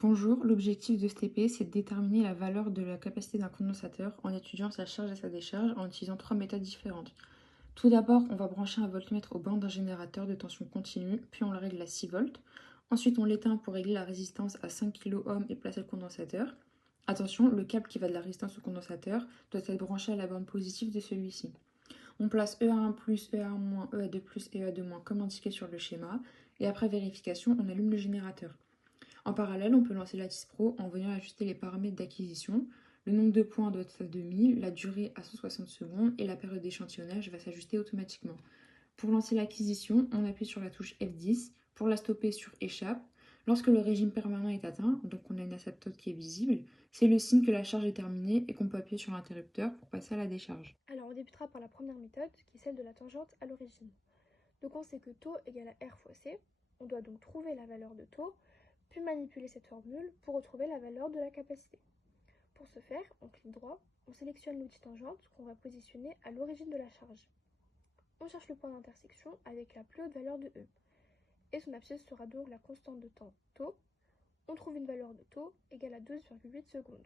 Bonjour, l'objectif de ce TP, c'est de déterminer la valeur de la capacité d'un condensateur en étudiant sa charge et sa décharge en utilisant trois méthodes différentes. Tout d'abord, on va brancher un voltmètre au banc d'un générateur de tension continue, puis on le règle à 6 volts. Ensuite, on l'éteint pour régler la résistance à 5 kΩ et placer le condensateur. Attention, le câble qui va de la résistance au condensateur doit être branché à la borne positive de celui-ci. On place EA1+, EA1-, EA2+, et EA2- comme indiqué sur le schéma, et après vérification, on allume le générateur. En parallèle, on peut lancer la Pro en venant ajuster les paramètres d'acquisition. Le nombre de points doit être à 2000, la durée à 160 secondes et la période d'échantillonnage va s'ajuster automatiquement. Pour lancer l'acquisition, on appuie sur la touche F10. Pour la stopper sur Échappe. Lorsque le régime permanent est atteint, donc on a une asymptote qui est visible, c'est le signe que la charge est terminée et qu'on peut appuyer sur l'interrupteur pour passer à la décharge. Alors on débutera par la première méthode qui est celle de la tangente à l'origine. Donc on sait que taux égale à R fois C. On doit donc trouver la valeur de taux, puis manipuler cette formule pour retrouver la valeur de la capacité. Pour ce faire, on clique droit, on sélectionne l'outil tangente qu'on va positionner à l'origine de la charge. On cherche le point d'intersection avec la plus haute valeur de E. Et son abscisse sera donc la constante de temps taux. On trouve une valeur de taux égale à 12,8 secondes.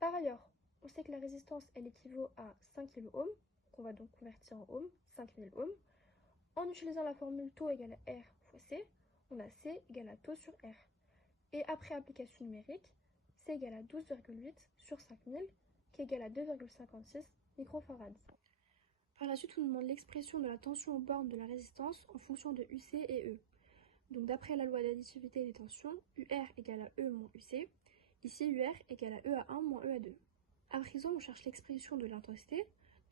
Par ailleurs, on sait que la résistance elle équivaut à 5 kΩ, qu'on va donc convertir en ohms, 5000 ohms. En utilisant la formule taux égale à R fois C, on a C égale à taux sur R. Et après application numérique, C égale à 12,8 sur 5000, qui est égal à 2,56 microfarads. Par la suite, on nous demande l'expression de la tension aux bornes de la résistance en fonction de UC et E. Donc d'après la loi d'additivité des tensions, UR égale à E moins UC. Ici, UR égale à EA1 moins EA2. À présent, on cherche l'expression de l'intensité.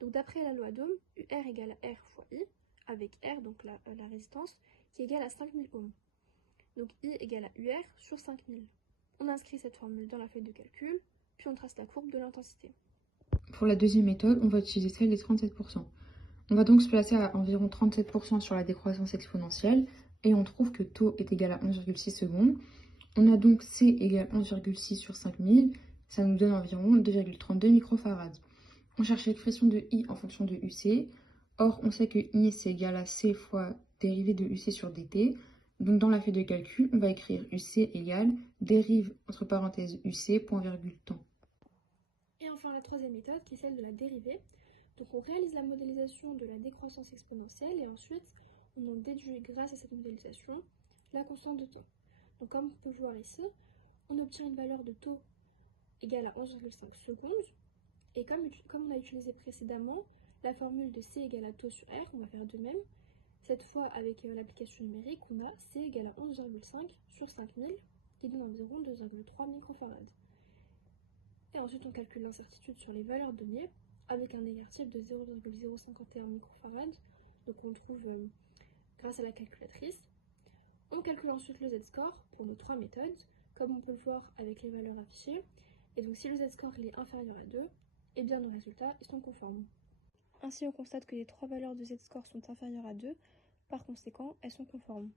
Donc d'après la loi d'Ohm, UR égale à R fois I, avec R, donc la résistance, qui est égale à 5000 ohms. Donc I égale à UR sur 5000. On inscrit cette formule dans la feuille de calcul, puis on trace la courbe de l'intensité. Pour la deuxième méthode, on va utiliser celle des 37%. On va donc se placer à environ 37% sur la décroissance exponentielle et on trouve que taux est égal à 11,6 secondes. On a donc C égale 11,6 sur 5000, ça nous donne environ 2,32 microfarads. On cherche l'expression de I en fonction de UC. Or, on sait que I c'est égal à C fois dérivée de UC sur dt. Donc dans la feuille de calcul, on va écrire UC égale dérive entre parenthèses UC point virgule temps. Et enfin la troisième méthode qui est celle de la dérivée. Donc on réalise la modélisation de la décroissance exponentielle et ensuite on en déduit grâce à cette modélisation la constante de temps. Donc comme on peut voir ici, on obtient une valeur de taux égale à 11,5 secondes. Et comme on a utilisé précédemment la formule de C égale à taux sur R, on va faire de même. Cette fois avec l'application numérique, on a C égale à 11,5 sur 5000 qui donne environ 2,3 microfarads. Et ensuite on calcule l'incertitude sur les valeurs données avec un négatif de 0,051 microfarad. Donc on trouve grâce à la calculatrice. On calcule ensuite le z-score pour nos trois méthodes, comme on peut le voir avec les valeurs affichées. Et donc si le z-score est inférieur à 2, eh bien nos résultats sont conformes. Ainsi on constate que les trois valeurs de z-score sont inférieures à 2, par conséquent elles sont conformes.